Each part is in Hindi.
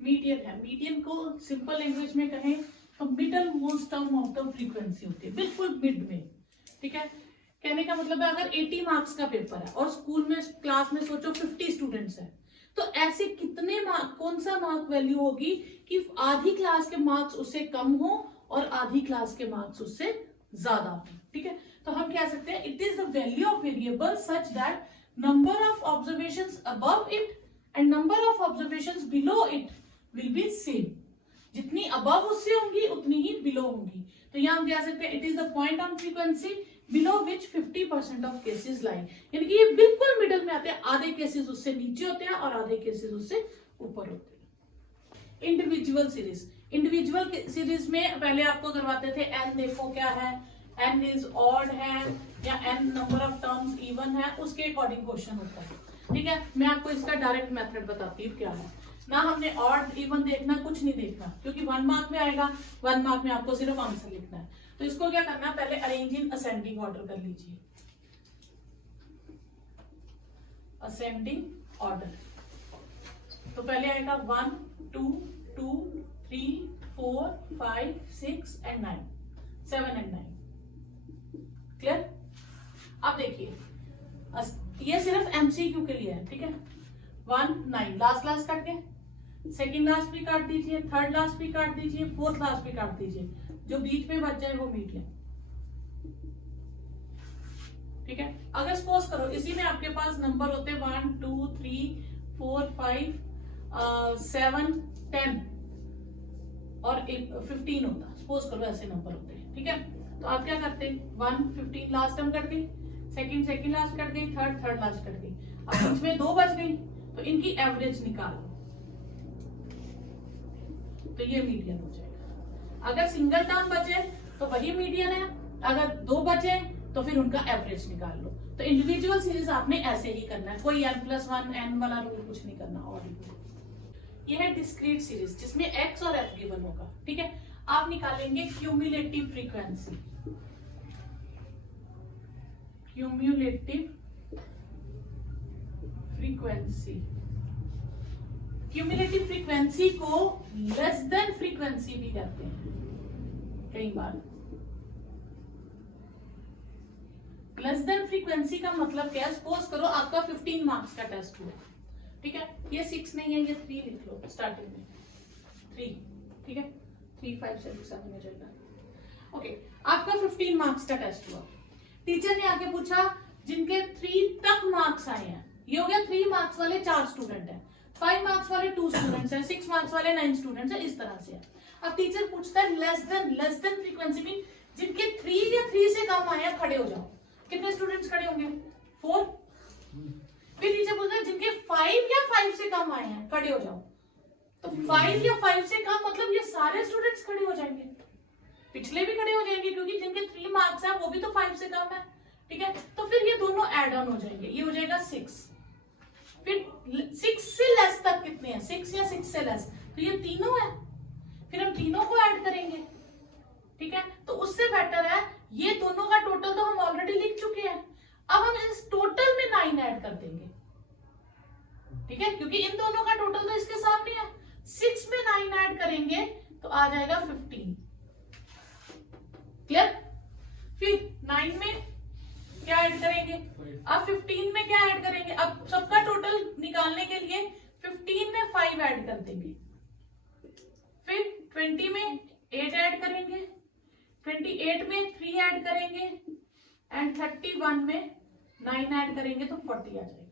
मीडियन है। मीडियन को सिंपल लैंग्वेज में कहें तो middle most term of the frequency होती है, बिल्कुल मिड में। ठीक है, कहने का मतलब है अगर 80 मार्क्स का पेपर है और स्कूल में क्लास में सोचो 50 स्टूडेंट्स है, तो ऐसे कितने मार्क, कौन सा मार्क वैल्यू होगी कि आधी क्लास के मार्क्स उससे कम हो और आधी क्लास के मार्क्स उससे ज्यादा हो। ठीक है, तो हम कह सकते हैं it is the value of variable such that number of observations above it and number of observations below it will be same. जितनी अबव उससे होंगी उतनी ही बिलो होंगी। तो यहां हम कह सकते हैं it is the point on frequency below which 50% of cases lie, यानी कि ये बिल्कुल मिडल में आते हैं, आधे केसेस उससे नीचे होते हैं और आधे केसेस उससे ऊपर होते हैं। इंडिविजुअल सीरीज, इंडिविजुअल सीरीज में पहले आपको करवाते थे एन देखो क्या है, एन इज ऑड है या n number of terms even है, उसके अकॉर्डिंग क्वेश्चन होता है। ठीक है, मैं आपको इसका डायरेक्ट मेथड बताती हूँ क्या है। ना हमने ऑड इवन देखना, कुछ नहीं देखना, क्योंकि 1 मार्क में आएगा, 1 मार्क में आपको सिर्फ आंसर लिखना है। तो इसको क्या करना है, पहले अरेंज इन असेंडिंग ऑर्डर कर लीजिए, असेंडिंग ऑर्डर। तो पहले आएगा 1 2 2 3 4 5 6 एंड 9, 7 एंड 9। क्लियर? अब देखिए ये सिर्फ एमसीक्यू के लिए है। ठीक है, 1 9 लास्ट काट के, सेकंड लास्ट भी काट दीजिए, थर्ड लास्ट भी काट दीजिए, फोर्थ लास्ट भी काट दीजिए, जो बीच में बच जाए वो मीडियन। ठीक है, अगर सपोज करो इसी में आपके पास नंबर होते 1 2 3 4 5 7 10 और 15 होता, सपोज करो ऐसे नंबर होते हैं। ठीक है, तो आप क्या करते 1 15 लास्ट टर्म कट गई, सेकंड लास्ट कट गई, थर्ड लास्ट कट गई, अब बीच में 2 बच गई, तो इनकी एवरेज निकालो, तो ये मीडियन हो जाएगा। अगर सिंगल टर्म बचे तो वही मीडियन है, अगर 2 बचे तो फिर उनका एवरेज निकाल लो। तो इंडिविजुअल सीरीज आपने ऐसे ही करना है, कोई n+1 n वाला रूल कुछ नहीं करना। और ये है डिस्क्रीट सीरीज जिसमें x और f गिवन होगा। ठीक है, आप निकालेंगे क्यूमुलेटिव फ्रीक्वेंसी, क्यूमुलेटिव फ्रीक्वेंसी को लेस देन फ्रीक्वेंसी भी कहते हैं कई बार। लेस देन फ्रीक्वेंसी का मतलब क्या है, सपोज करो आपका 15 मार्क्स का टेस्ट हुआ। ठीक है, ये 6 नहीं है, ये 3 लिख लो स्टार्टिंग में, 3। ठीक है, 3 5 6 7 में चल रहा है। ओके, आपका 15 मार्क्स का टेस्ट हुआ, टीचर ने आके पूछा जिनके 3 तक मार्क्स आए हैं, ये हो गया 3 मार्क्स वाले 4 स्टूडेंट हैं, 5 मार्क्स वाले 2 स्टूडेंट्स हैं, 6 मार्क्स वाले 9 स्टूडेंट्स हैं, इस तरह से है। अब टीचर पूछता है लेस देन फ्रीक्वेंसी मीन जिनके 3 या 3 से कम आए हैं खड़े हो जाओ। कितने स्टूडेंट्स खड़े होंगे? 4। फिर टीचर पूछता है जिनके 5 या 5 से कम आए हैं खड़े हो जाओ, तो 5 या 5 से कम मतलब ये सारे स्टूडेंट्स खड़े हो जाएंगे, पिछले भी खड़े हो जाएंगे क्योंकि जिनके 3 मार्क्स है वो भी तो 5 से कम है। ठीक है, तो फिर ये दोनों एड ऑन हो जाएंगे, ये हो जाएगा 6। फिर 6 से लेस तक कितने हैं, 6 या 6 से लेस, तो ये तीनों है, फिर हम तीनों को ऐड करेंगे। ठीक है, तो उससे बेटर है ये दोनों का टोटल तो हम ऑलरेडी लिख चुके हैं, अब हम इस टोटल में 9 ऐड कर देंगे। ठीक है, क्योंकि इन दोनों का टोटल तो इसके सामने है, 6 में 9 ऐड करेंगे तो आ जाएगा 15। क्लियर? फिर 9 में क्या ऐड करेंगे, अब 15 में क्या ऐड करेंगे, अब सबका टोटल निकालने के लिए 15 में 5 ऐड कर देंगे, फिर 20 में 8 ऐड करेंगे, 28 में 3 ऐड करेंगे एंड 31 में 9 ऐड करेंगे तो 40 आ जाएगा।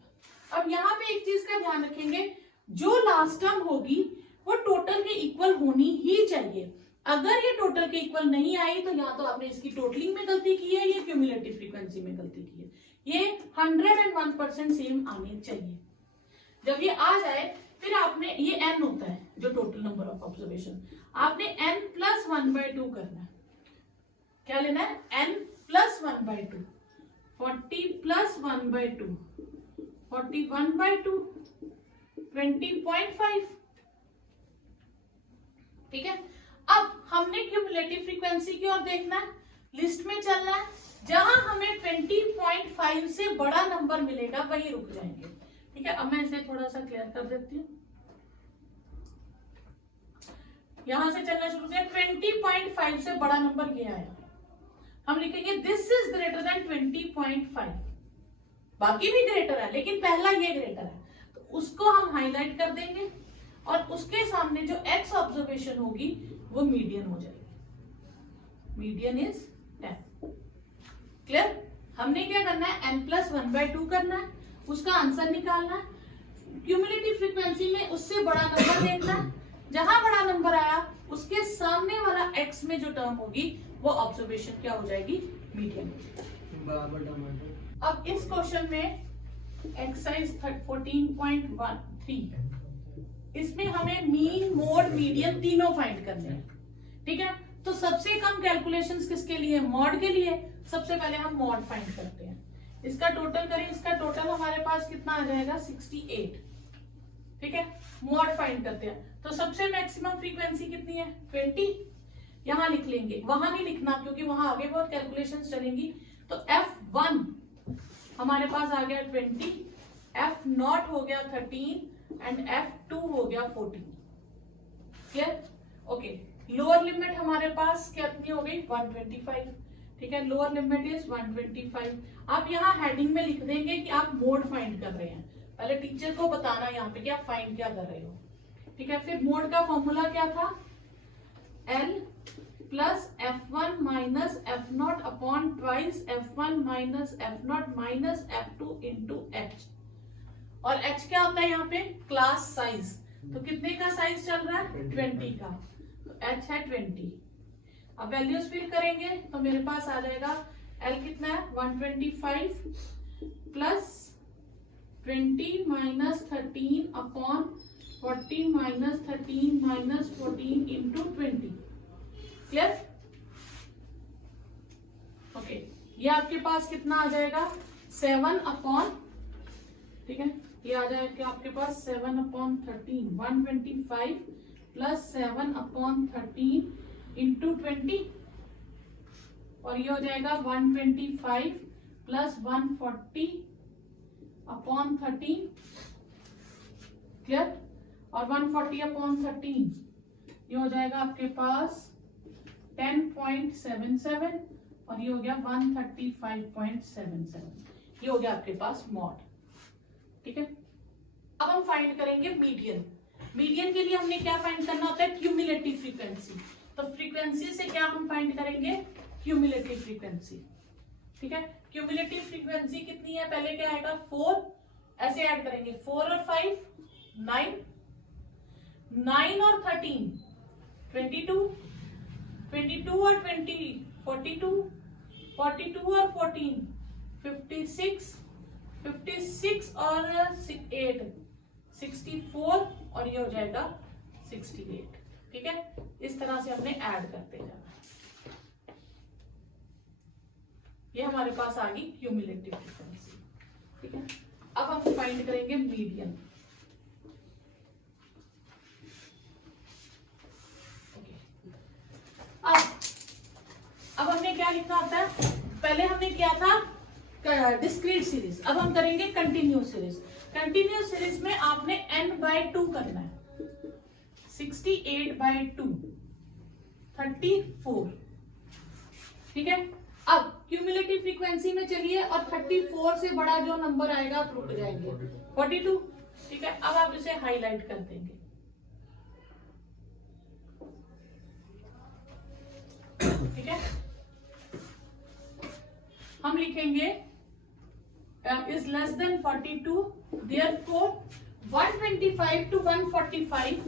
अब यहाँ पे एक चीज का ध्यान रखेंगे, जो लास्ट टर्म होगी वो टोटल के इक्वल होनी ही चाहिए। अगर ये टोटल के इक्वल नहीं आई तो या तो आपने इसकी टोटलिंग में गलती की है या क्यूमुलेटिव फ्रीक्वेंसी में गलती की है। ये 101% सेम आनी चाहिए। जब ये आ जाए फिर आपने, ये n होता है जो टोटल नंबर ऑफ ऑब्जर्वेशन, आपने n+1/2 करना है। क्या लेना है, n+1/2, 40+1/2, 41/2, 20.5। ठीक है, अब हमने क्यूमुलेटिव फ्रीक्वेंसी की ओर देखना है, लिस्ट में चलना है, जहां हमें 20.5 से बड़ा नंबर मिलेगा वहीं रुक जाएंगे। ठीक है, अब मैं इसे थोड़ा सा क्लियर कर देती हूँ। यहां से चलना शुरू किया, 20.5 से बड़ा नंबर ये आया, हम लिखेंगे दिस इज ग्रेटर देन 20.5। बाकी भी ग्रेटर है लेकिन पहला ये ग्रेटर है, तो उसको हम हाईलाइट कर देंगे और उसके सामने जो एक्स ऑब्जर्वेशन होगी वो मीडियन हो जाएगी। Median is 10। क्लियर? हमने क्या करना है, n+1/2 करना है, उसका आंसर निकालना है, क्यूमुलेटिव फ्रीक्वेंसी में उससे बड़ा नंबर देखना है, जहां बड़ा नंबर आया उसके सामने वाला x में जो टर्म होगी वो ऑब्जर्वेशन क्या हो जाएगी, मीडियन। अब इस क्वेश्चन में एक्सरसाइज 14.13 इसमें हमें मीन, मोड, मीडियन तीनों फाइंड करने हैं। ठीक है, तो सबसे कम कैलकुलेशंस किसके लिए, मॉड के लिए। सबसे पहले हम मॉड फाइंड करते हैं, इसका टोटल करें, इसका टोटल हमारे पास कितना आ जाएगा 68। ठीक है, मॉड फाइंड करते हैं, तो सबसे मैक्सिमम फ्रीक्वेंसी कितनी है 20, यहां लिख लेंगे, वहां नहीं लिखना क्योंकि वहां आगे बहुत कैलकुलेशंस चलेंगी। तो F1 हमारे पास आ गया 20, F0 हो गया 13 एंड F2 हो गया 14। क्लियर? ओके, लोअर लिमिट हमारे पास कितनी हो गई 125। ठीक है, लोअर लिमिट इज 125। आप यहाँ हेडिंग में लिख देंगे कि आप मोड फाइंड कर रहे हैं, पहले टीचर को बताना यहाँ पे कि आप फाइंड क्या कर रहे हो। ठीक है, फिर मोड का फॉर्मूला क्या था, L plus F1 minus F0 upon twice F1 minus F0 minus F2 into H। और H क्या होता है यहाँ पे, क्लास साइज, तो कितने का साइज चल रहा है 20 का, तो H है 20। अब वैल्यूज फिल करेंगे तो मेरे पास आ जाएगा L कितना है 125 plus 20 minus 13 upon 40 minus 13 minus 14 into 20। Clear? Okay, ये आपके पास कितना आ जाएगा 7 अपॉन, ठीक है, ये आ जाएगा आपके पास 7 अपॉन 13, 125 प्लस 7 अपॉन 13 इंटू 20, और ये हो जाएगा 125 प्लस 140 अपॉन 13। क्लियर? और 140 अपॉन 13 ये हो जाएगा आपके पास 10.77 और ये हो गया 135.77। ये हो गया आपके पास मॉड। ठीक है, अब हम फाइंड करेंगे मीडियन। मीडियन के लिए हमने क्या फाइंड करना होता है, क्यूमुलेटिव फ्रीक्वेंसी। तो फ्रीक्वेंसी से क्या हम फाइंड करेंगे, क्यूमुलेटिव फ्रीक्वेंसी। ठीक है, क्यूमुलेटिव फ्रीक्वेंसी कितनी है, पहले क्या आएगा 4, ऐसे ऐड करेंगे 4 और 5 9, 9 और 13 22, 22 और 20 42, 42 और 14 56, 56 और 8 64 और ये हो जाएगा 68। ठीक है, इस तरह से हमने ऐड करते जाना। ये हमारे पास आ गई क्यूमुलेटिव फ्रीक्वेंसी। ठीक है, अब हम फाइंड करेंगे मीडियन। अब हमने क्या लिखना होता है, पहले हमने किया था डिस्क्रीट सीरीज, अब हम करेंगे कंटिन्यूस सीरीज। कंटिन्यूस सीरीज में आपने n/2 करना है, 68/2 34। ठीक है, अब क्यूमुलेटिव फ्रीक्वेंसी में चलिए और 34 से बड़ा जो नंबर आएगा आप रुक जाएंगे 42। ठीक है, अब आप इसे हाईलाइट कर देंगे। ठीक है, हम लिखेंगे is less than 42, therefore 125 to 145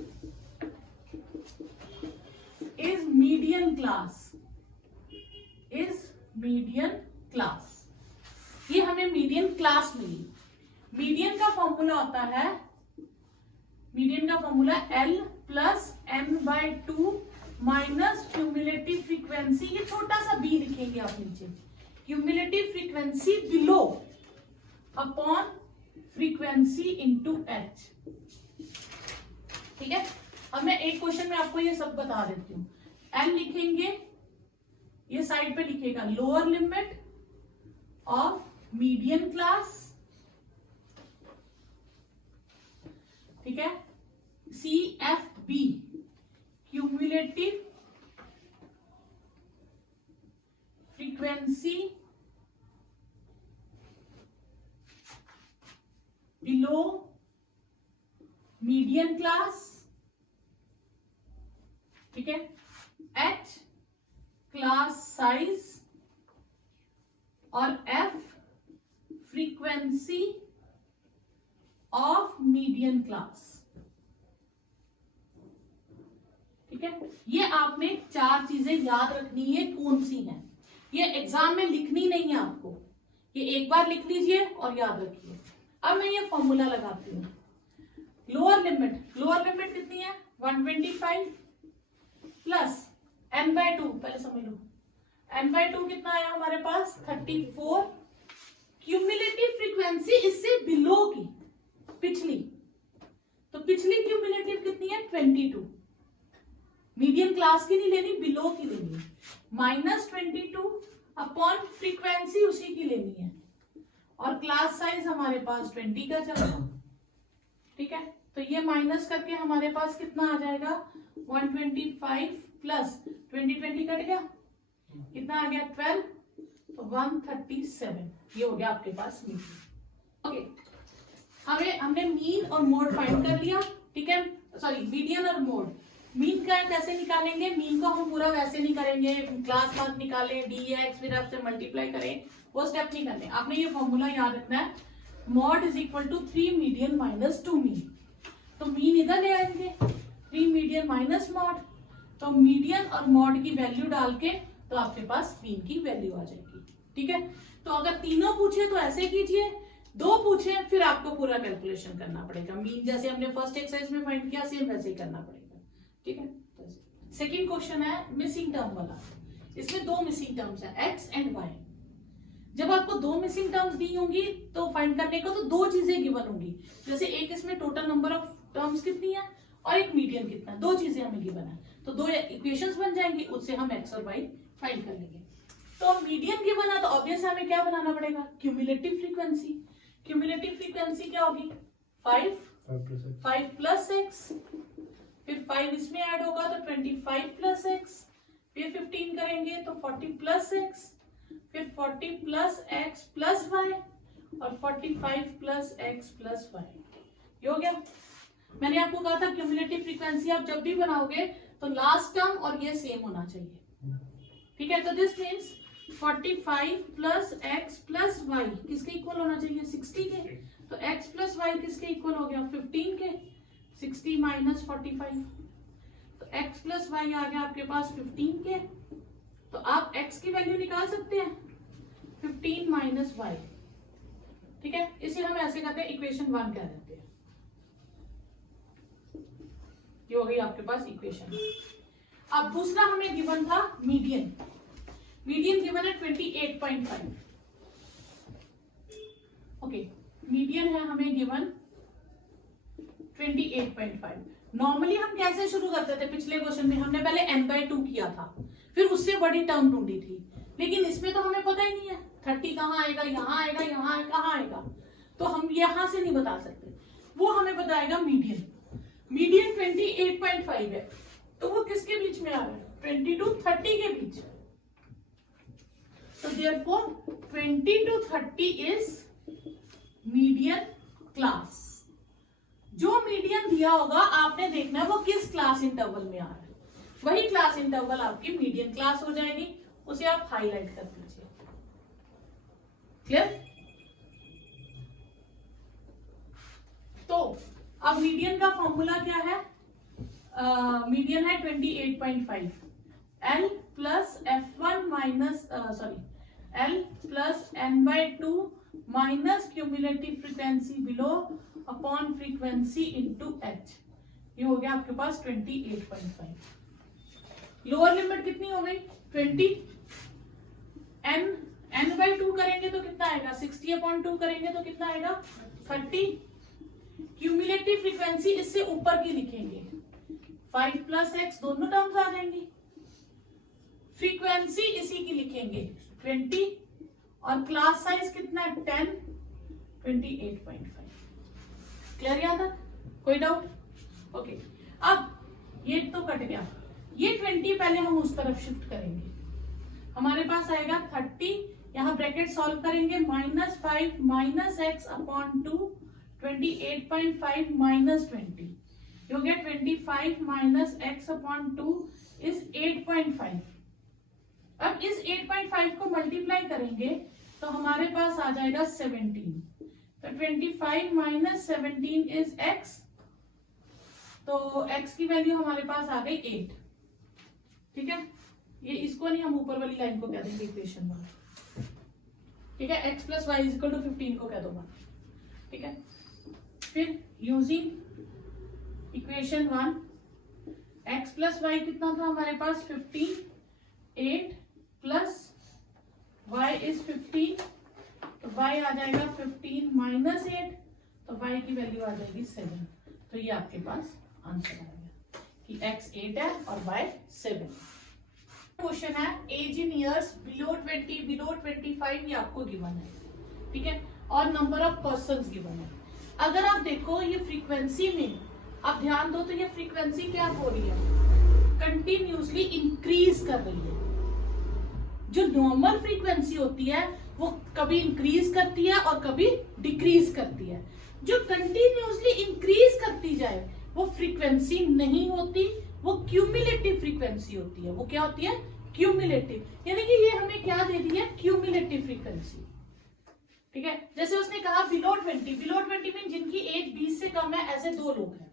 is median class, is median class। ये हमें मीडियन क्लास मिली। मीडियन का फॉर्मूला होता है, मीडियन का formula L plus n/2 minus cumulative frequency, ये छोटा सा b लिखेंगे आप नीचे, cumulative frequency below upon frequency into h। ठीक है, अब मैं एक क्वेश्चन में आपको ये सब बता देती हूँ। n लिखेंगे, ये साइड पे लिखेगा lower limit of median class. ठीक है, CFB क्यूमुलेटिव मीडियन क्लास, ठीक है, H क्लास साइज और F frequency of median class. ठीक है, ये आपने चार चीजें याद रखनी है, कौन सी हैं, ये एग्जाम में लिखनी नहीं है आपको, ये एक बार लिख लीजिए और याद रखिए। अब मैं ये फॉर्मूला लगाती हूँ। लोअर लिमिट कितनी है 125 प्लस n/2, पहले समझ लो n/2 कितना आया हमारे पास 34, क्यूमुलेटिव फ्रीक्वेंसी इससे बिलो की पिछली, तो पिछली क्यूमुलेटिव कितनी है 22, मीडियम क्लास की नहीं लेनी, बिलो की लेनी है, -22 अपॉन फ्रीक्वेंसी उसी की लेनी है, और क्लास साइज हमारे पास 20 का चल रहा। ठीक है, तो ये माइनस करके हमारे पास कितना आ जाएगा 125 प्लस 20 कट गया, कितना आ गया 12, तो 137, ये हो गया आपके पास मीन। ओके, हमने मीन और मोड फाइंड कर लिया। ठीक है, सॉरी मीडियन और मोड। मीन का कैसे निकालेंगे, मीन को हम पूरा वैसे नहीं करेंगे, क्लास मार्क निकालें dx फिर आपसे मल्टीप्लाई करें, वो स्टेप नहीं करने। आपने ये फॉर्मूला याद रखना है, mode is equal to 3 median minus 2 mean, तो मीन इधर ले आएंगे 3 मीडियन माइनस मॉड, तो मीडियन और मॉड की वैल्यू डाल के तो आपके पास मीन की वैल्यू आ जाएगी। ठीक है, तो अगर तीनों पूछे तो ऐसे कीजिए, दो पूछे फिर आपको पूरा कैलकुलेशन करना पड़ेगा, मीन जैसे हमने फर्स्ट एक्सरसाइज में फाइंड किया सेम वैसे ही करना पड़ेगा। ठीक है, सेकंड क्वेश्चन है मिसिंग टर्म वाला, इसमें दो मिसिंग टर्म्स है x एंड y। जब आपको दो मिसिंग टर्म्स दी होंगी तो फाइंड करने को तो दो चीजें गिवन होंगी, जैसे एक इसमें टोटल नंबर ऑफ टर्म्स कितनी है और एक मीडियन कितना है, दो चीजें हमें गिवन है, तो दो इक्वेशंस बन जाएंगी, उससे हम x और y फाइंड कर लेंगे। तो मीडियन गिवन है तो ऑब्वियस हमें क्या बनाना पड़ेगा, क्यूमुलेटिव फ्रीक्वेंसी। क्यूमुलेटिव फ्रीक्वेंसी क्या होगी 5 प्लस x, फिर 5 इसमें ऐड होगा तो 25 प्लस x, फिर 15 करेंगे तो 40 प्लस x, फिर 40 प्लस x प्लस y, और 45 प्लस x प्लस y। ये हो गया। मैंने आपको कहा था क्यूमुलेटिव फ्रीक्वेंसी आप जब भी बनाओगे तो लास्ट टर्म और ये सेम होना चाहिए। ठीक है, तो this means 45 plus x plus y किसके इक्वल होना चाहिए 60 के, तो x प्लस y किसके इक्वल हो गया 15 के, 60 माइनस 45, तो x प्लस वाई आ गया आपके पास 15 के, तो आप x की वैल्यू निकाल सकते हैं 15 माइनस वाई। ठीक है, इसे हम ऐसे कहते हैं इक्वेशन 1 कह देते हैं। ये हो गई आपके पास इक्वेशन। अब दूसरा हमें गिवन था मीडियन, मीडियन गिवन है 28.5। ओके, मीडियन है हमें गिवन 28.5। नॉर्मली हम कैसे शुरू करते थे, पिछले क्वेश्चन में हमने पहले n/2 किया था, फिर उससे बड़ी टर्म ढूंढी थी, लेकिन इसमें तो हमें पता ही नहीं है 30 कहाँ आएगा, यहाँ आएगा, यहाँ कहाँ आएगा, तो हम यहां से नहीं बता सकते, वो हमें बताएगा मीडियन। मीडियन 28.5 है, तो वो किसके बीच में आ रहा है 20 to 30 के बीच, तो therefore 20 to 30 is median class. जो मीडियन दिया होगा आपने देखना है वो किस क्लास इंटरवल में आ रहा है, वही क्लास इंटरवल आपकी मीडियन क्लास हो जाएगी, उसे आप हाईलाइट कर दीजिए। क्लियर? तो अब मीडियन का फॉर्मूला क्या है, मीडियन है 28.5, L plus F1 minus L plus n/2 minus cumulative frequency below upon frequency into h। ये हो गया आपके पास 28.5। लोअर लिमिट कितनी हो गई 20, n/2 करेंगे तो कितना आएगा 60/2 करेंगे तो कितना आएगा 30। क्यूमुलेटिव फ्रीक्वेंसी इससे ऊपर की लिखेंगे 5 प्लस x, दोनों टर्म्स आ जाएंगी। फ्रीक्वेंसी इसी की लिखेंगे 20, और क्लास साइज कितना है 10, 28.5। क्लियर याद है, कोई डाउट? ओके, अब ये तो कट गया, ये 20 पहले हम उस तरफ शिफ्ट करेंगे, हमारे पास आएगा 30, यहाँ ब्रैकेट सॉल्व करेंगे -5 minus x upon 2, 28.5 minus 20, you get 25 minus x upon 2 is 8.5। अब इस 8.5 को मल्टीप्लाई करेंगे तो हमारे पास आ जाएगा 17। तो 25 माइनस 17 इज x, तो x की वैल्यू हमारे पास आ गई 8। ठीक है, ये इसको नहीं, हम ऊपर वाली लाइन को कह देंगे इक्वेशन 1। ठीक है, x plus y equal to 15 को कह दूंगा। ठीक है, फिर using equation 1, x plus y कितना था हमारे पास 15, 8 प्लस y इज 15, तो y आ जाएगा 15 माइनस 8, तो y की वैल्यू आ जाएगी 7। तो ये आपके पास आंसर आ गया कि x 8 है और y 7। क्वेश्चन है age in years below 20 below 25 ये आपको गिवन है। ठीक है, और नंबर ऑफ पर्संस गिवन है। अगर आप देखो ये फ्रीक्वेंसी में आप ध्यान दो तो ये फ्रीक्वेंसी क्या हो रही है, कंटिन्यूसली इंक्रीज कर रही है। जो नॉर्मल फ्रीक्वेंसी होती है वो कभी इंक्रीज करती है और कभी डिक्रीज करती है। जो कंटिन्यूसली इंक्रीज करती जाए वो फ्रीक्वेंसी नहीं होती, वो क्यूमुलेटिव फ्रीक्वेंसी होती है। वो क्या होती है, क्यूमुलेटिव, यानी कि ये हमें क्या दे रही है, क्यूमुलेटिव फ्रीक्वेंसी। ठीक है, जैसे उसने कहा बिलो 20, बिलो 20 मीन जिनकी एज 20 से कम है ऐसे 2 लोग हैं,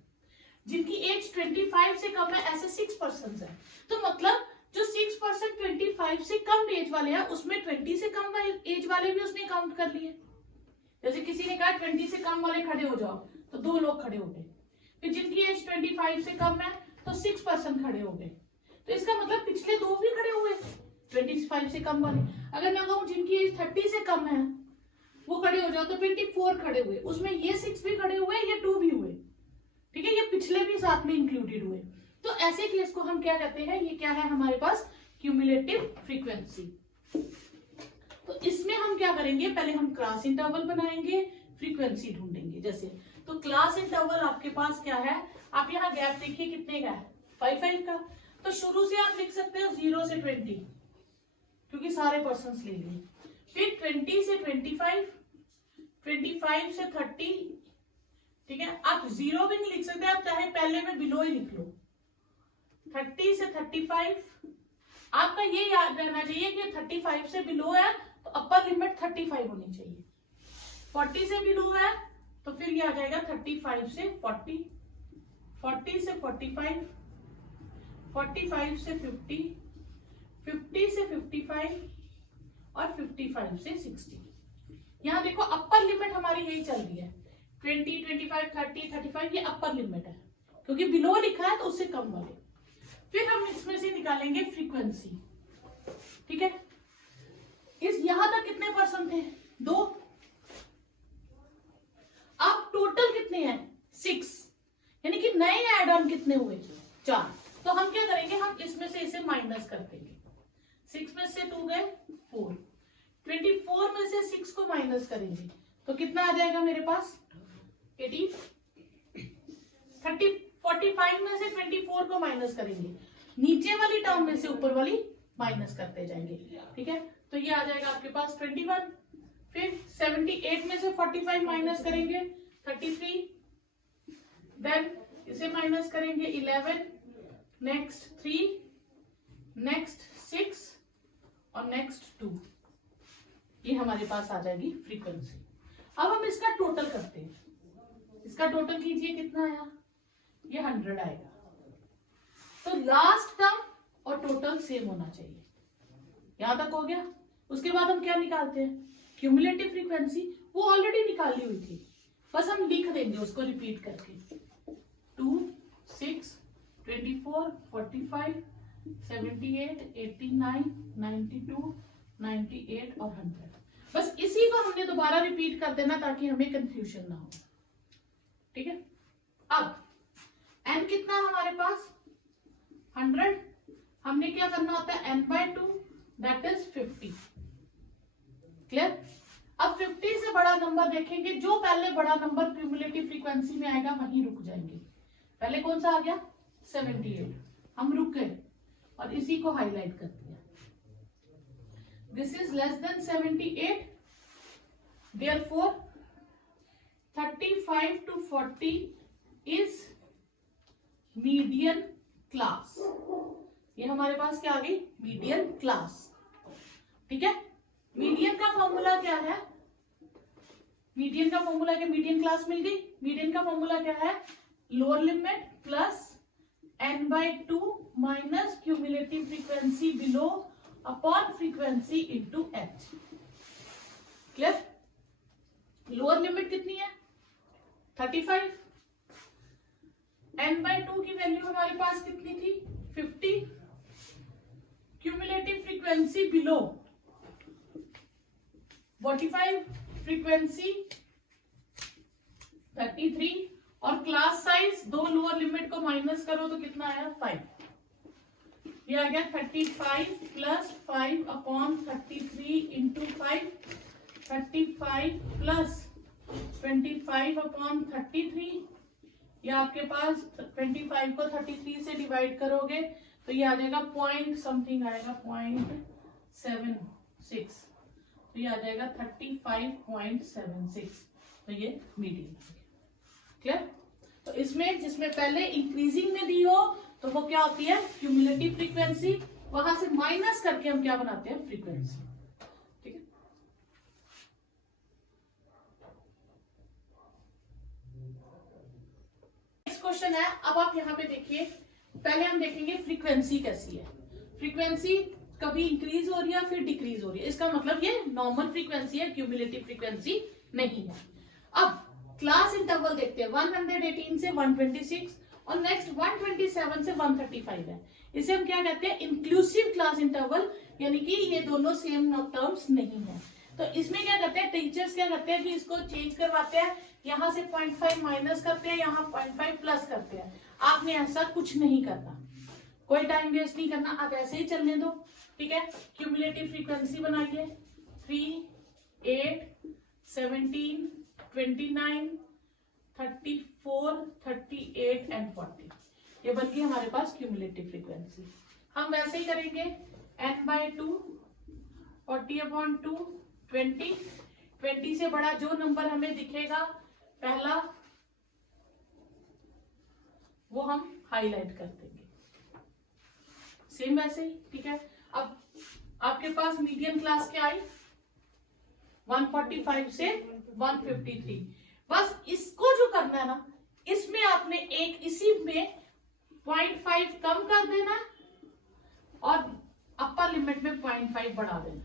जिनकी एज 25 से कम है ऐसे 6% है। तो मतलब जो 6% 25 से कम एज वाले हैं उसमें 20 से कम एज वाले भी उसने काउंट कर लिए। जैसे किसी ने कहा 20 से कम वाले खड़े हो जाओ, तो 2 लोग खड़े हो गए। फिर जिनकी एज 25 से कम है तो 6% खड़े हो गए। तो इसका मतलब पिछले 2 भी खड़े हुए 25 से कम वाले। अगर मैं कहूं जिनकी एज 30 से कम है वो खड़े हो जाओ, तो 24 खड़े हुए, उसमें ये 6 भी खड़े हुए, ये 2 भी हुए। ठीक है, ये पिछले भी साथ में इंक्लूडेड हुए। तो ऐसे केस को हम क्या कहते हैं, ये क्या है हमारे पास, क्यूमुलेटिव फ्रीक्वेंसी। तो इसमें हम क्या करेंगे, पहले हम क्लास इंटरवल बनाएंगे, फ्रीक्वेंसी ढूंढेंगे। जैसे तो क्लास इंटरवल आपके पास क्या है, आप यहाँ गैप देखिए कितने का है, 5 का। तो शुरू से आप लिख सकते हो 0 से 20, क्योंकि सारे पर्सन्स ले लिए। फिर 20 से 25, 25 से 30। ठीक है, आप 0 भी नहीं लिख सकते, आप चाहे पहले में बिलो ही लिख लो। 30 से 35, आपका ये याद रहना चाहिए कि 35 से बिलो है तो अपर लिमिट 35 होनी चाहिए। 40 से बिलो है तो फिर ये आ जाएगा 35 से 40, 40 से 45, 45 से 50, 50 से 55 और 55 से 60। यहाँ देखो अपर लिमिट हमारी यही चल रही है, 20, 25, 30, 35, ये अपर लिमिट है, क्योंकि बिलो लिखा है तो उससे कम वाले। फिर हम इसमें से निकालेंगे फ्रीक्वेंसी। ठीक है, इस यहां तक कितने पर्सन थे, 2। अब टोटल कितने हैं, 6, यानी कि नए एड ऑन कितने हुए, 4। तो हम क्या करेंगे, हम इसमें से इसे माइनस कर देंगे। 6 में से 2 गए 4, 24 में से 6 को माइनस करेंगे तो कितना आ जाएगा मेरे पास, 80। 45 में से 24 को माइनस करेंगे, नीचे वाली टर्म में से ऊपर वाली माइनस करते जाएंगे। ठीक है, तो ये आ जाएगा आपके पास 21। फिर 78 में से 45 माइनस करेंगे 33, देन इसे माइनस करेंगे 11, नेक्स्ट 3, नेक्स्ट 6 और नेक्स्ट 2। ये हमारे पास आ जाएगी फ्रीक्वेंसी। अब हम इसका टोटल करते हैं, इसका टोटल कीजिए कितना आया, ये 100 आएगा। तो लास्ट टर्म और टोटल सेम होना चाहिए। यहां तक हो गया। उसके बाद हम क्या निकालते हैं, क्यूमुलेटिव फ्रीक्वेंसी, वो ऑलरेडी निकाली हुई थी, बस हम लिख देंगे उसको रिपीट करके। 2, 6, 24, 45, 78, 89, 92, 98 और 100। बस इसी को हमने दोबारा रिपीट कर देना ताकि हमें कंफ्यूजन ना हो। ठीक है, अब n कितना है हमारे पास, 100। हमने क्या करना होता है, n/2 दैट इज 50। क्लियर। अब 50 से बड़ा नंबर देखेंगे, जो पहले बड़ा नंबर क्यूमुलेटिव फ्रीक्वेंसी में आएगा वहीं रुक जाएंगे। पहले कौन सा आ गया, 78, हम रुक गए और इसी को हाईलाइट कर दिया। This is less than 78, therefore 35 to 40 is median class. ये हमारे पास क्या आ गई, मीडियन क्लास। ठीक है, मीडियन का फॉर्मूला क्या है, मीडियन का फॉर्मूला क्या, मीडियन क्लास मिल गई। मीडियन का फॉर्मूला क्या है, lower limit plus n/2 minus cumulative frequency below upon frequency into h। Clear. Lower limit कितनी है 35, n/2 की वैल्यू हमारे पास कितनी थी 50, क्यूमुलेटिव फ्रीक्वेंसी बिलो 45, फ्रीक्वेंसी 33 और क्लास साइज, दो लोअर लिमिट को माइनस करो तो कितना आया 5। ये आ गया 35 plus 5 upon 33 into 5, 35 plus 25 upon 33। ये आपके पास 25 को 33 से डिवाइड करोगे तो ये आ जाएगा पॉइंट समथिंग आएगा 0.76, तो ये आ जाएगा 35.76। तो ये मीडियम। क्लियर। तो इसमें जिसमें पहले इंक्रीजिंग में दी हो तो वो क्या होती है क्यूमुलेटिव फ्रीक्वेंसी, वहां से माइनस करके हम क्या बनाते हैं फ्रीक्वेंसी। ठीक है। नेक्स्ट क्वेश्चन है, अब आप यहां पे देखिए, पहले हम देखेंगे फ्रीक्वेंसी कैसी है। फ्रीक्वेंसी कभी इंक्रीज हो रही है फिर डिक्रीज हो रही है, इसका मतलब ये नॉर्मल फ्रीक्वेंसी है, क्यूमुलेटिव फ्रीक्वेंसी नहीं है। अब क्लास इंटरवल देखते हैं, 118 से 126 और नेक्स्ट 127 से 135 है। इसे हम क्या कहते हैं इंक्लूसिव क्लास इंटरवल, यानी कि ये दोनों सेम टर्म्स नहीं है। तो इसमें क्या करते हैं टीचर्स, क्या करते हैं कि इसको चेंज करवाते हैं, यहाँ से 0.5 माइनस करते हैं, यहाँ 0.5 प्लस करते हैं। आपने ऐसा कुछ नहीं करना, कोई टाइम वेस्ट नहीं करना, आप ऐसे ही चलने दो। ठीक है। क्यूमुलेटिव फ्रीक्वेंसी बनाइए 3, 8, 17, 29, 34, 38 एंड 40। ये बन गई हमारे पास क्यूमुलेटिव फ्रीक्वेंसी। हम वैसे ही करेंगे n/2, 40/2, 20। 20 से बड़ा जो नंबर हमें दिखेगा पहला, वो हम हाईलाइट कर देंगे, सेम वैसे ही। ठीक है। अब आपके पास मीडियम क्लास क्या आई 145 से 153। बस इसको जो करना है ना, इसमें आपने एक इसी में 0.5 कम कर देना और अपर लिमिट में 0.5 बढ़ा देना।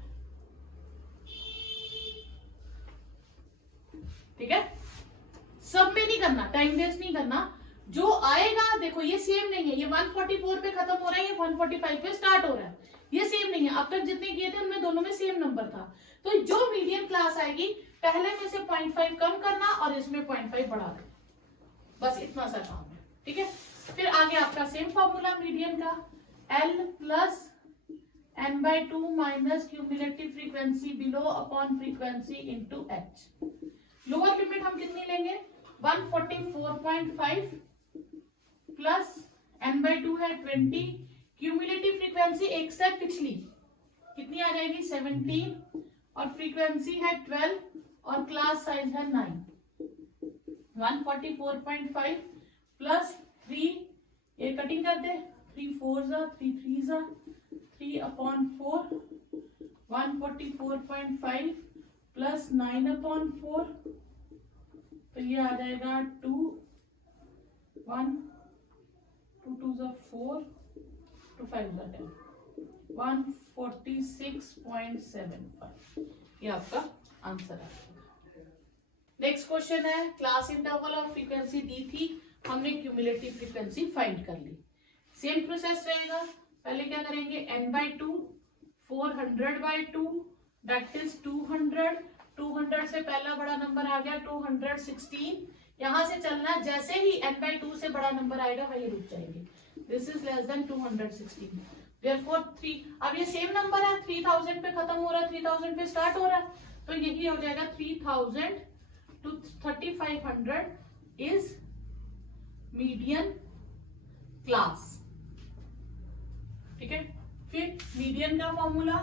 ठीक है। सब में नहीं करना, टाइम वेस्ट नहीं करना, जो आएगा देखो ये सेम नहीं है, ये 144 पे खत्म हो रहा है, ये 145 पे स्टार्ट हो रहा है, ये सेम नहीं है। अब तक जितने किए थे उनमें दोनों में सेम नंबर था। तो जो मीडियम क्लास आएगी पहले में से 0.5 कम करना और इसमें 0.5 बढ़ा देना, बस इतना सा काम है। ठीक है। फिर आगे आपका सेम फॉर्मूला मीडियम का, L plus n/2 minus cumulative frequency below upon frequency into h। Lower limit हम कितनी लेंगे 144.5 प्लस n/2 है 20, क्यूमुलेटिव फ्रीक्वेंसी एक स्टेप पिछली कितनी आ जाएगी 17 और फ्रीक्वेंसी है 12 और क्लास साइज है 9। 144.5 प्लस 3, ये कटिंग कर दे, 3 4 3 3 3/4, 144.5 प्लस 9/4, तो ये आ जाएगा 2, 1 2 2 4 2 5 10, 146.75। ये आपका आंसर है। नेक्स्ट क्वेश्चन है, क्लास इंटरवल और फ्रीक्वेंसी दी थी, हमने क्यूमुलेटिव फ्रीक्वेंसी फाइंड कर ली। सेम प्रोसेस रहेगा, पहले क्या करेंगे n/2 400/2 दैट इज 200। 200 से पहला बड़ा नंबर आ गया 216, यहां से चलना, जैसे ही n/2 से बड़ा नंबर आएगा वही रुक जाएंगे। This is less than 216, therefore 3। अब ये सेम नंबर है, 3000 पे खत्म हो रहा है, 3000 पे स्टार्ट हो रहा है, तो यही हो जाएगा 3000 to 3500 इज मीडियन क्लास। ठीक है। फिर मीडियन का formula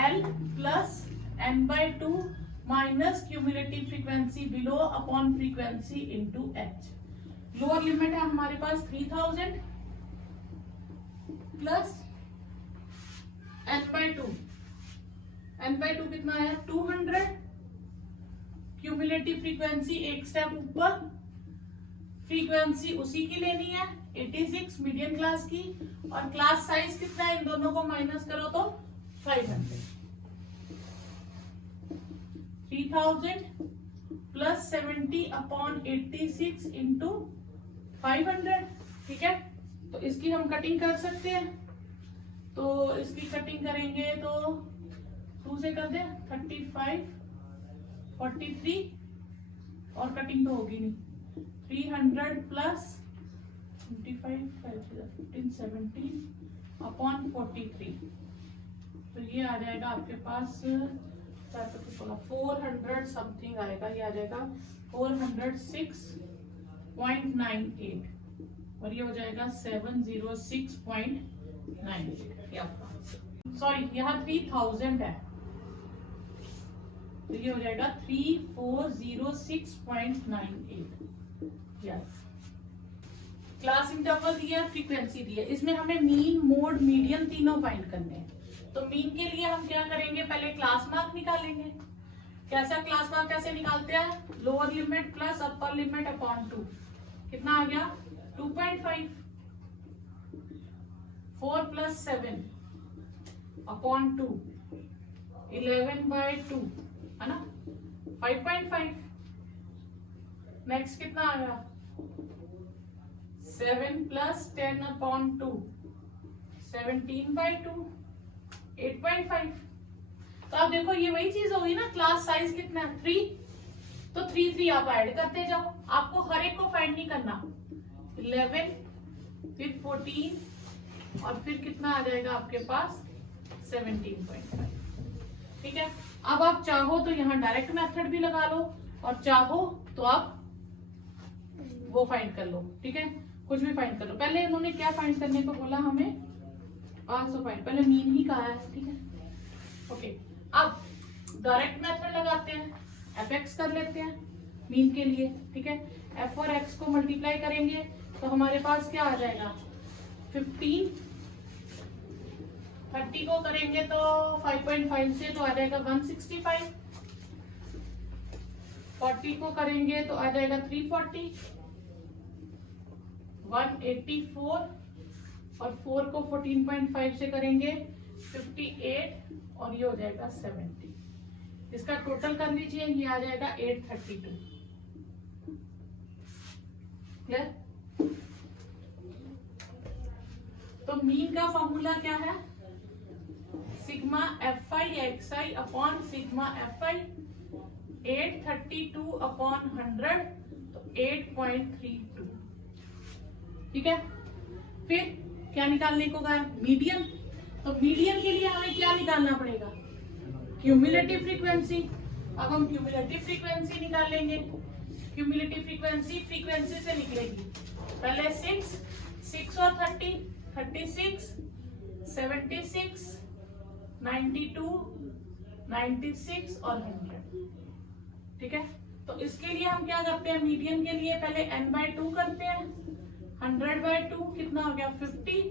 L plus n/2 minus cumulative frequency below upon frequency into h। Lower limit है हमारे पास 3000 प्लस n/2 कितना है 200, क्यूमुलेटिव फ्रीक्वेंसी एक स्टेप ऊपर, फ्रीक्वेंसी उसी की लेनी है 86 मीडियम क्लास की, और क्लास साइज कितना है, इन दोनों को माइनस करो तो 500। 3000 प्लस 70/86 इंटू 500, ठीक है। तो इसकी हम कटिंग कर सकते हैं, तो इसकी कटिंग करेंगे तो 2 से कर दे 35, 43, और कटिंग तो होगी नहीं, 300 प्लस 25, 15, 17/43, तो ये आ जाएगा आपके पास 400 समथिंग आएगा, ये आ जाएगा 406.98, और ये हो जाएगा 706.98। सॉरी, यहाँ 3000 है, तो ये हो जाएगा 3406.98। यस, क्लास इंटरवल दिया, फ्रीक्वेंसी दी है, इसमें हमें मीन, मोड, मीडियन तीनों फाइंड करने हैं। तो मीन के लिए हम क्या करेंगे, पहले क्लास मार्क निकालेंगे। कैसा क्लास मार्क कैसे निकालते हैं, lower limit plus upper limit upon 2, कितना आ गया 2.5, 4 प्लस 7 अपॉन 2, 11/2 है ना, 5.5। नेक्स्ट कितना आ गया 7 प्लस 10/2, 17/2, 8.5। तो आप देखो ये वही चीज होगी ना, क्लास साइज कितना है 3, तो 3 आप ऐड करते जाओ, आपको हर एक को फाइंड नहीं करना। 11, फिर 14, और फिर कितना आ जाएगा आपके पास 17.5, ठीक है। अब आप चाहो तो यहाँ डायरेक्ट मेथड भी लगा लो, और चाहो तो आप वो फाइंड कर लो, ठीक है, कुछ भी फाइंड कर लो। पहले इन्होंने क्या फाइंड करने को बोला हमें, फाइंड, पहले मीन ही कहा है, ठीक है। ओके, अब डायरेक्ट मेथड लगाते हैं, fx कर लेते हैं मीन के लिए, ठीक है। f और x को मल्टीप्लाई करेंगे तो हमारे पास क्या आ जाएगा 15, 30 को करेंगे तो 5.5 से तो आ जाएगा 165, 40 को करेंगे तो आ जाएगा 340, 184, और 4 को 14.5 से करेंगे 58, और ये हो जाएगा 70। इसका टोटल कर लीजिए, ये आ जाएगा 832। क्लियर? तो मीन का फॉर्मूला क्या है, sigma fi xi upon sigma fi, 832/100, तो 8.32, ठीक है। फिर क्या निकालने को कहा, मीडियन। तो मीडियन के लिए हमें क्या निकालना पड़ेगा, क्यूमुलेटिव फ्रीक्वेंसी। अब हम क्यूमुलेटिव फ्रीक्वेंसी निकालेंगे। क्यूमुलेटिव फ्रीक्वेंसी फ्रीक्वेंसी से निकलेगी, पहले 6 और 30, 36, 76, 92, 96 और 100, ठीक है। तो इसके लिए हम क्या करते हैं, मीडियन के लिए पहले n/2 करते हैं, 100/2 कितना हो गया 50,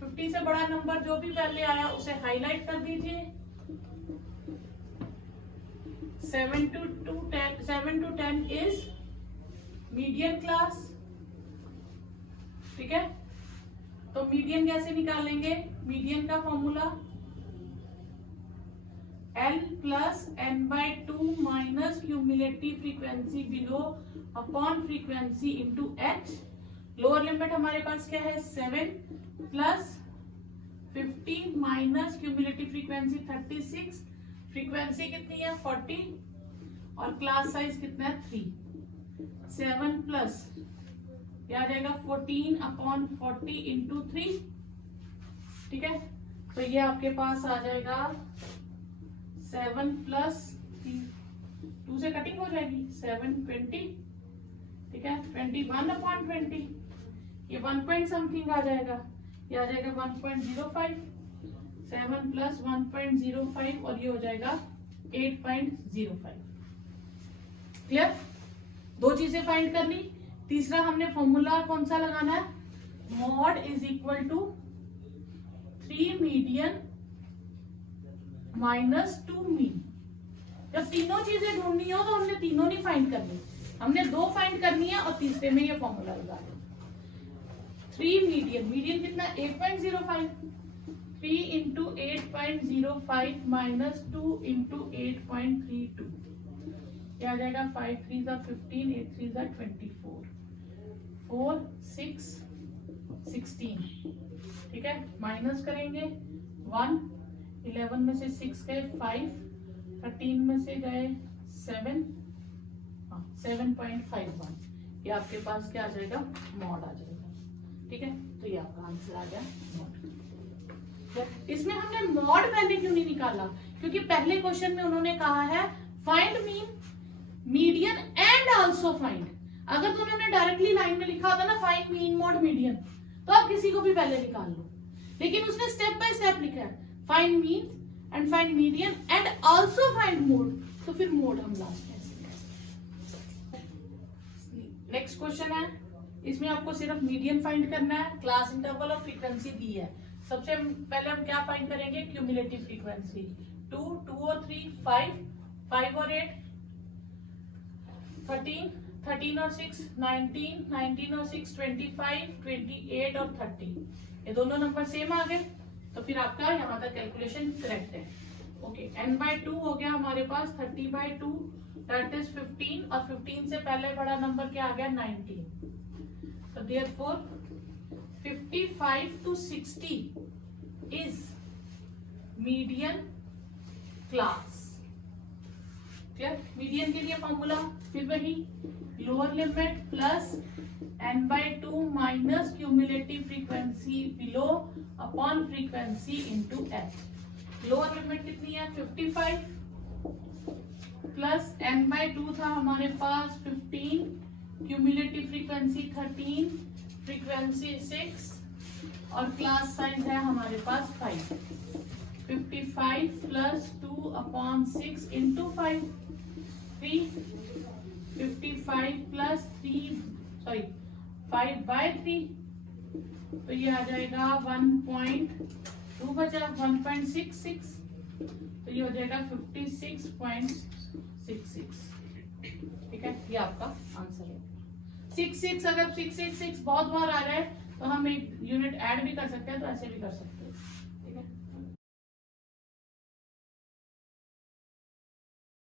50 से बड़ा नंबर जो भी पहले आया उसे हाईलाइट कर दीजिए। 7 to 10 इज मीडियन क्लास, ठीक है। तो मीडियन कैसे निकालेंगे, मीडियन का formula L plus n/2 minus cumulative frequency below upon frequency into h। Lower limit हमारे पास क्या है 7 plus 15 minus cumulative frequency 36, frequency कितनी है 40, और क्लास साइज कितना है 3। 7 प्लस क्या आ जाएगा 14/40 इंटू 3, ठीक है। तो ये आपके पास आ जाएगा 7 प्लस 2 से कटिंग हो जाएगी 7, 20, ठीक है। 21/20, ये 1 पॉइंट समथिंग आ जाएगा, ये आ जाएगा 1.05, 7 प्लस 1.05, और ये हो जाएगा 8.05। क्लियर? 2 चीजें फाइंड करनी, तीसरा हमने फॉर्मूला कौन सा लगाना है, mode is equal to 3 median minus 2 mean. जब तीनों चीजें ढूंढनी हो तो हमने तीनों नहीं फाइंड करनी, हमने 2 फाइंड करनी है और तीसरे में ये फॉर्मूला लगा लो। 3 मीडियन, मीडियन कितना 8.05, 3 इंटू 8.05 माइनस 2 इंटू 8.32, क्या आ जाएगा 5 3 15, 8 3 24, 4 6 16, ठीक है। माइनस करेंगे 1, 11 में से 6 गए 5, 13 में से गए 7, 7.51, ये आपके पास क्या आ जाएगा, मॉड आ जाएगा, ठीक है। तो ये आपका आंसर आ गया मॉड। इसमें हमने मॉड पहले क्यों नहीं निकाला, क्योंकि पहले क्वेश्चन में उन्होंने कहा है find mean, median and also find. अगर तो उन्होंने डायरेक्टली लाइन में लिखा होता ना फाइंड मीन मॉड मीडियन, तो आप किसी को भी पहले निकाल लो, लेकिन उसने स्टेप बाय स्टेप लिखा है find mean and find median and also find mode, तो फिर मोड हम लास्ट में। नेक्स्ट क्वेश्चन है, इसमें आपको सिर्फ मीडियन फाइंड करना है, क्लास इंटरवल और फ्रीक्वेंसी दी है। सबसे पहले हम क्या फाइंड करेंगे, क्यूमुलेटिव फ्रीक्वेंसी 2, 2 और 3 5, 5 और 8 13, 13 और 6 19, 19 और 6 25, 28 और 30, ये दोनों नंबर सेम आ गए, तो फिर आपका यहाँ तक कैलकुलेशन करेक्ट है। ओके, n/2 हो गया हमारे पास 30/2 दैट इज 15, और 15 से पहले बड़ा नंबर क्या आ गया 19, तो therefore 55 to 60 is median class। Clear, median के लिए फॉर्मूला फिर वही, lower limit plus n/2 minus cumulative frequency below upon frequency into f। Lower limit कितनी है 55 प्लस n/2 था हमारे पास 15, क्यूमुलेटिव फ्रीक्वेंसी 13, फ्रीक्वेंसी 6 और क्लास साइज है हमारे पास 5। 55 प्लस 2 अपॉन 6 इंटू 5 3, 55 प्लस 5/3, तो ये आ जाएगा 1.2 बचा 1.66, तो ये हो जाएगा 56.66, ठीक है। ये आपका आंसर है 66। अगर 666 बहुत बार आ रहा है तो हम एक यूनिट ऐड भी कर सकते हैं, तो ऐसे भी कर सकते हैं।